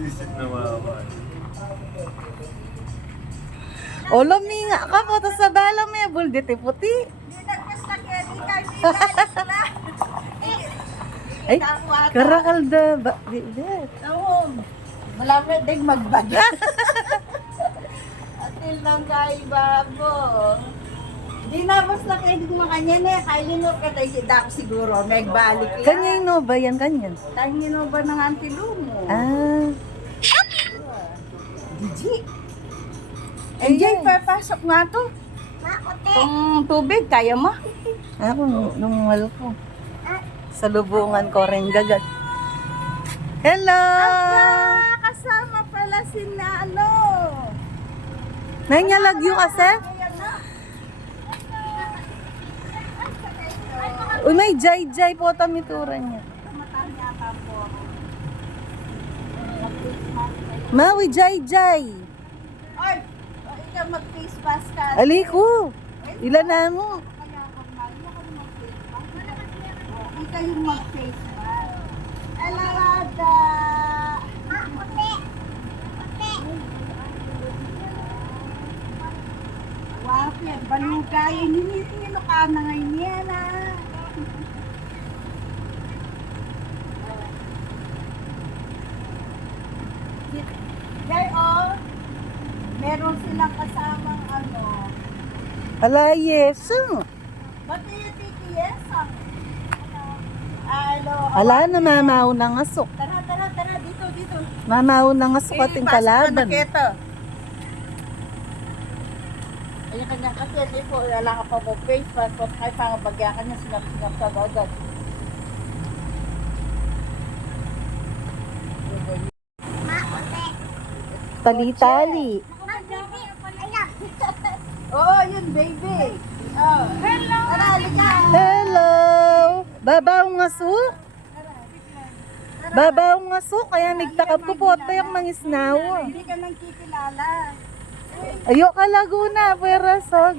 Isip na mama. O, luminga ka po. Tapos sa bala may bulditi puti. Ay, karakalda ba? Malamit din magbaga. Atil lang kay babo. Di na bas na kayo din makanya na. Kailin mo ka tayo dako siguro. Nagbalik yan. Kanyan no ba yan? Kanyan? Kanyan ba ng antilumo? Ah. Gigi. Enjoy pa, pasok nga to. Kung tubig, kaya mo? Ako, nung wala ko. Sa lubungan ko rin gagat. Hello! Kasama pala si Nano. Nangyalagyo kasi? Uy, may jay-jay po tamituran niya. Mawi jay-jay. Ay, ikaw mag-face mask ka. Aliko. Ilan na mo? Ikaw yung mag-face mask. Alarada. Wow, balugay. Hinihilo ka na ngayon yan, ah. Jay, oh. Meron silang kasamang ano. Ala, yes. Ba't yung TTS? Alo. Ala, namamaw ng asok. Tara, dito. Mamaw ng asok ating kalaban. Ito. Ay, kanya kasi, hindi po, wala ka pa mo face, pero kahit pangabagya ka niya, sinap-sinap sa agad. Tali-tali. Oo, yun, baby. Oh. Hello! Tara, halika. Hello! Babaw nga su? Babaw nga su, kaya nagtakap ko po yung mga isnawa. Hindi ka nang kikilala. Ayo ka Laguna, pwera sog.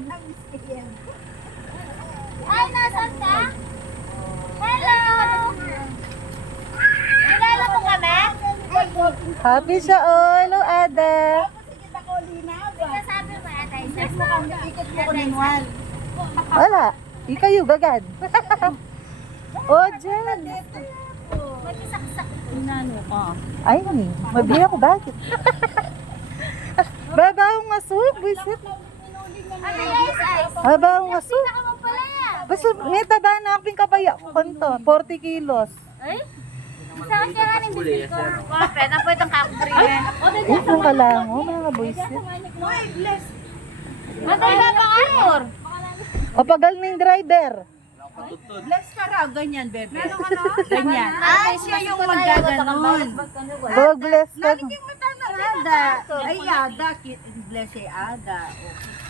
Ay, nasan ka? Hello! Kilala mo kami? Happy siya, oh. Hello, Ada. Sige, ako, Lina. Sabi mo ata isa. Ikot mo ko ninwal. Wala. Di kayo, gagad. Oh, Jen. Mag-isaksak. Inano ka? Ay, mabiya ko, bakit? Babaw nga su, bisit. Ano yung ice? Babaw nga su. Saka mo pala yan. Basta may taba na akong kabaya ko kanto, 40 kilos. Ay? Isa ka siya nga ng bisit ko. Wape, na po itong kakupri eh. Kung kalango, mga boysit. Uy, bless. Matay na pang amor. O pagal na yung driver. Bless ka raw, ganyan, bebe. Ganyan. Ay, siya yung magaganon. Bawag bless ka. Lalagyan mo tayo ng Ada. Ay, Ada. Bless ay Ada.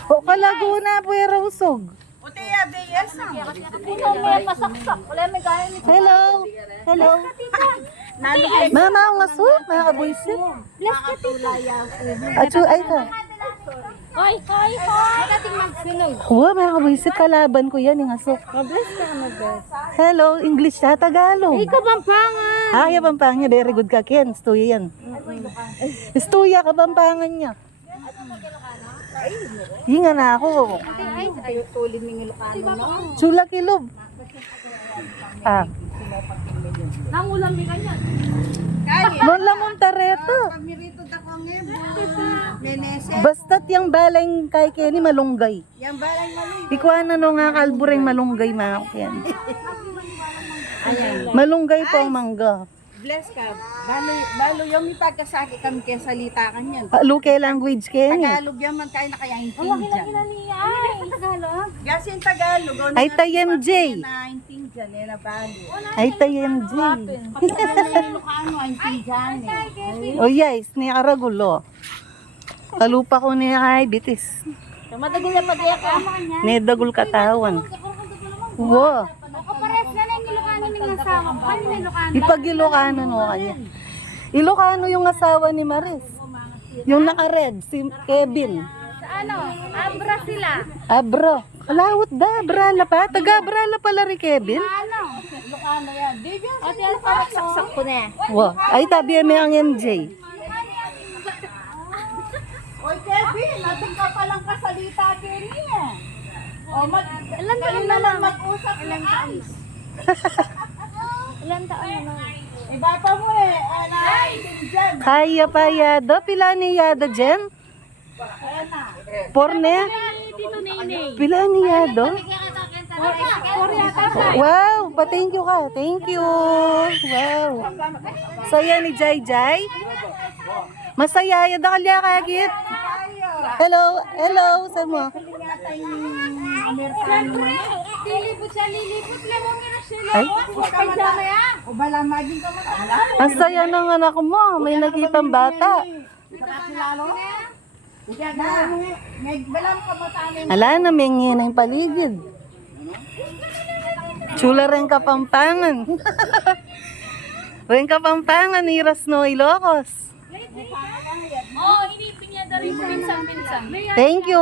O kalaguna, pwera usog. O, Tia, Beyes ang. Ito may pasaksak. Wala may kaya ni Hello. Hello. Nalagay. Mama, ang aso, mga kaboysit. Bless ka tita. Atsu, ay ka. Hoy. Dating magsunog. Wow, mga kaboysit, kalaban ko yan, yung aso. Bless ka mag-bless. Hello, English na Tagalog. Ikaw Pampangan. Ah, yung Pampanga, very good ka, Ken. Stuya yan. Stuya ka, Pampangan niya. Hinga na ako. Ay, tulin ng Ilocano mo. Chula kilob. Ah, Nangulam din kanya. Kaya. non lamang tareto. Pamirito da ko ngayon. Menese. Basta't yung balay kay Kenny malunggay. Yan balay mali. Ikuha na no nga kalbureng malunggay, mga yan. Ayan. Malunggay po ang mangga. Bless ka. Balo yung ipagkasakit kami kaya salita ka niyan. Luke language Kenny. Tagalog yan man tayo na kaya intindihan. Niya. Ay, sa Tagalog. Gasin Tagalog. Ay, tayem J. Na intindihan nila balo. Ay tayem J. Pati yung Ilocano, intindihan eh. O yes, ni Aragulo. Kalupa ko ni ay bitis. Madagol na pag-iyak ka. Ni dagul katawan. Wow. Ako pares na yung Ilocano ng asawa ko. Ano yung Ilocano? Ipag Ilocano no kanya. Ilocano yung asawa ni Maris. Yung naka-red, si Kevin. Sa ano? Abra sila. Abro. Kalawot da, Brala pa. Taga Brala pala rin Kevin. Ano? Ilocano yan. Di ba? At yan parang saksak ko na. Wow. Ay tabi may ang MJ. Bin, natin ka palang kasalita Kenny eh. O, Ilan taon kayo na naman lang? mag-usap ng ayos. Ilan taon na lang? Bata mo eh. Ay, dyan. Kaya pa yado. Pila ni yado, Jen? Ayan na. Porne? Tito Nene. Pila ni yado? Wow, pa-thank you ka. Thank you. Wow. Saya ni Jai Jai. Masaya ya dakalya kagit. Hello, hello sa mo. Yata yung Amerikano mo. Lilipot siya, lilipot. Lemon nga na sila. Ay, Pajama yan. O bala, maging ka matala. ang saya ng anak mo. May nakitang bata. Balam ka mo sa amin. Ala, namingi na yung paligid. Chula rin Kapampangan. Rin Kapampangan, Iras no Ilocos. Oo, hinipin niya na rin pinsan-pinsan. Thank you.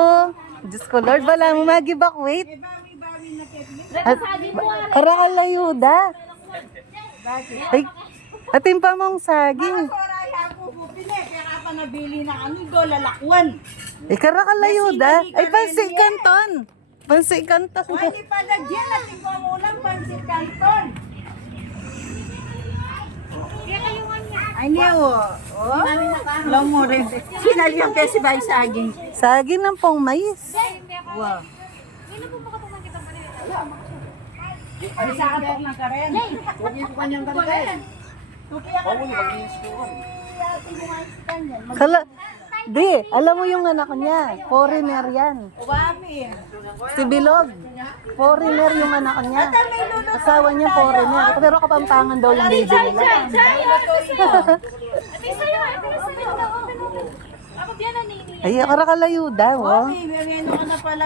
Diyos ko, Lord, wala mo mag-evacuate. At, karakal na yuda. Ay, atin pa mong saging. Soraya ako bupin eh. Kaya ka nabili na kami do, lalakwan. Ay, karakal na yuda. Ay, pansit kanton. Pansit kanton. O, hindi pala dyan. Natin ko ang ulang pansit canton. Ay, niyo. Oh, lang mo rin. Sinalihan pa si Bay Saging. Saging ng pong mais. Wow. Ay, sa akin ng karen. Huwag ko kanyang karen. Kala, di, alam mo yung anak niya. Foreigner yan. Wami. Si Bilog. Foreigner yung anak niya. Asawa niya foreigner. Pero Kapampangan daw yung baby nila. Ay, karakalayo daw. Oh. Wami, mereno ka na pala.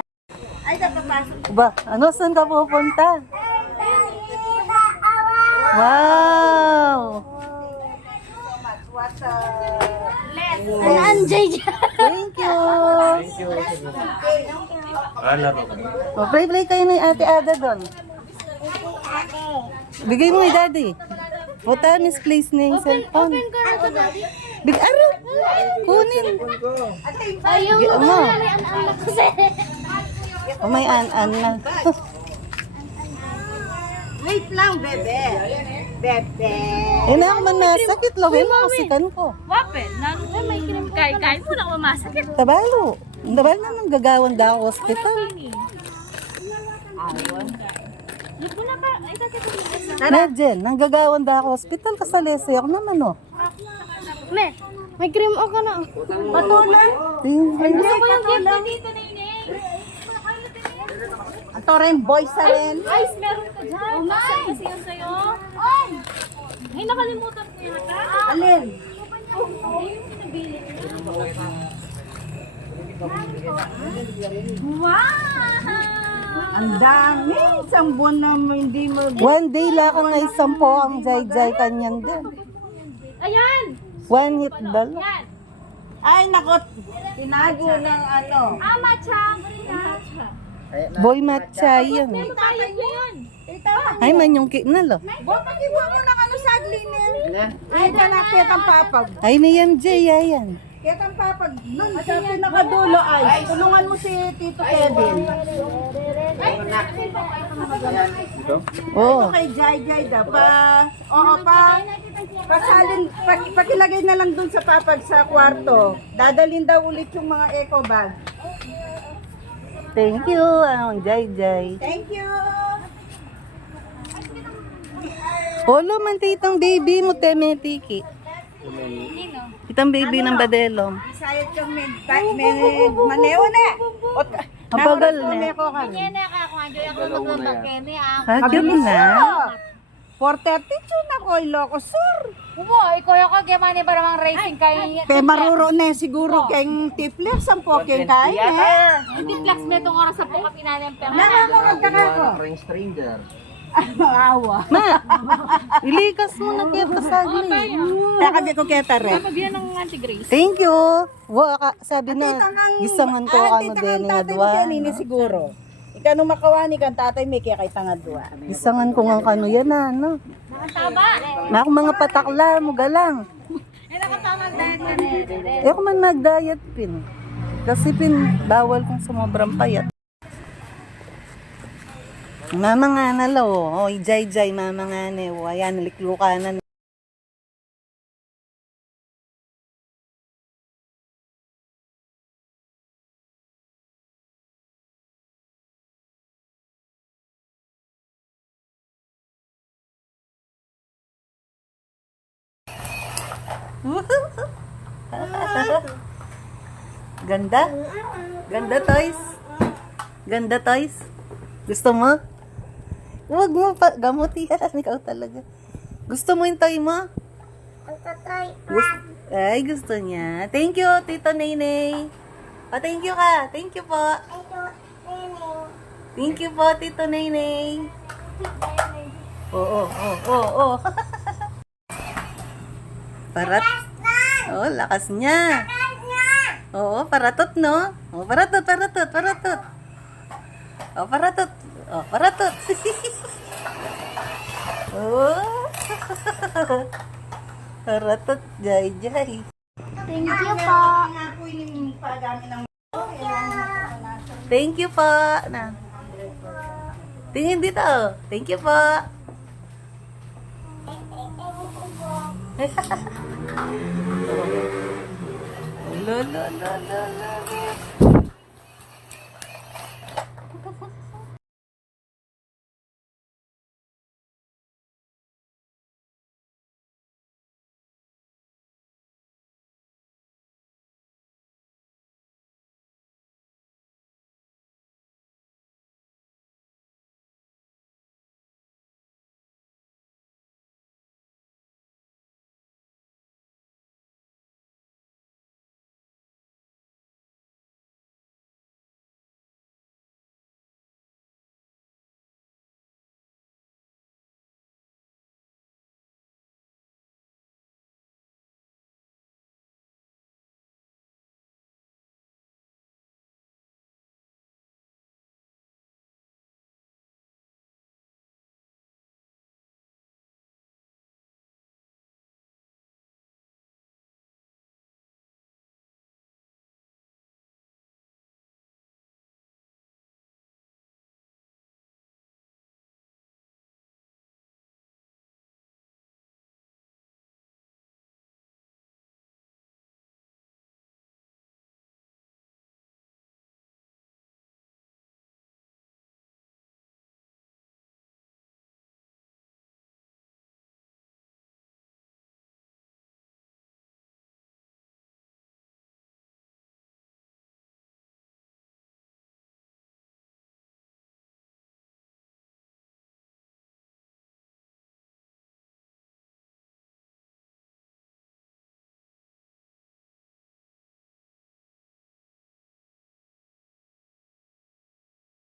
Ay, napapasok. Ba, ano, saan ka pupunta? Wow! What Ano ang JJ? Thank you! O, play kayo ni Ate Ada doon. Bigay mo ni Daddy. Buta, misplace na yung cellphone. Big araw! Kunin! Ayaw Bigyan mo. ang kasi. O, may an-an na. Wait lang, bebe. Bebe. Eh, na ako man nasakit. Lawin mo kasikan ko. Wapel, may kinim kay mo na mamasakit. Tabalo. Tabalo na nang gagawang da ako hospital. Lipo na ka. Ay, dati ko Nadjen, nang gagawang da ako hospital. Kasalese ako naman, oh. Me, may cream o ka na. Patuloy. Gusto ko yung gift ko dito na ini. Ito rin, boys sa rin. Ice, meron ka dyan. Umaksan kasi yun sa'yo. Ay! Ay, nakalimutan ko yata. Alin? Wow! Ang dami. Isang buwan na hindi mo. One day lang ang naisampo ang jay-jay kanyan din. Ayan! One hit dal. Yan! Ay, nako. Tinago ng ano. Amacha! Boy matcha yan. Meron tayo yun! Ay, man yung cake na lo. Bakit mo ng ano sa aglinin? Ay, kanapit ang papag. Ay, ni MJ, yan. Kaya ang papag. Nun, sa pinakadulo ay. Tulungan mo si Tito Kevin. Oh, Kay Jai Jai da pa. Oo pa. Pasalin, pakilagay na lang dun sa papag sa kwarto. Dadalhin daw ulit yung mga eco bag. thank you, ang jay-jay. Thank you. Olo man titang baby mo, temetiki. Itang baby ng badelom. Sayot yung med maneho na. Ang bagal na. Kene ka kung anjoy ako magkakene ah. Ha, cute na. 4:32 na ko, iloko, sir. Kumo, ikaw ako gemani para mang racing kay. Kaya maruro na siguro keng tipler, sampo keng kain eh. Hindi flex me tong oras sa puka pinanem pero. Nangangarag ka ako. Stranger. Awa. Ma, ilikas mo na kaya kasagli. Nakabi ko keta rin. Mabigyan ng Auntie Grace. Thank you. Sabi na, gisangan ko ano din nga dua. Kanini siguro. Ika nung makawani kang tatay may kaya kay tangad dua. Gisangan ko nga kano yan na, ano. Taba. Na ako mga patakla mo galang. Ay nakatamang diet ka na. Eh ako man mag-diet pin. Kasi bawal kung sumobrang payat. Mama nga na lo. Oy, Jai, mama nga na. Ayan, nalikluka na. Ganda? Ganda, toys? Ganda, toys? Gusto mo? Huwag mo pa. Gamot yan. Ikaw talaga. Gusto mo yung toy mo? Ay, gusto niya. Thank you, Tito Nene. Thank you ka. Thank you po. Thank you po, Tito Nene. Oo. Parat. Oh, lakas niya. Oo, paratot, no? Oh, paratot. Oh, paratot. Oh. Paratot, Jai. Thank you po. Thank you po. Na. Tingin dito. Thank you po. Lo.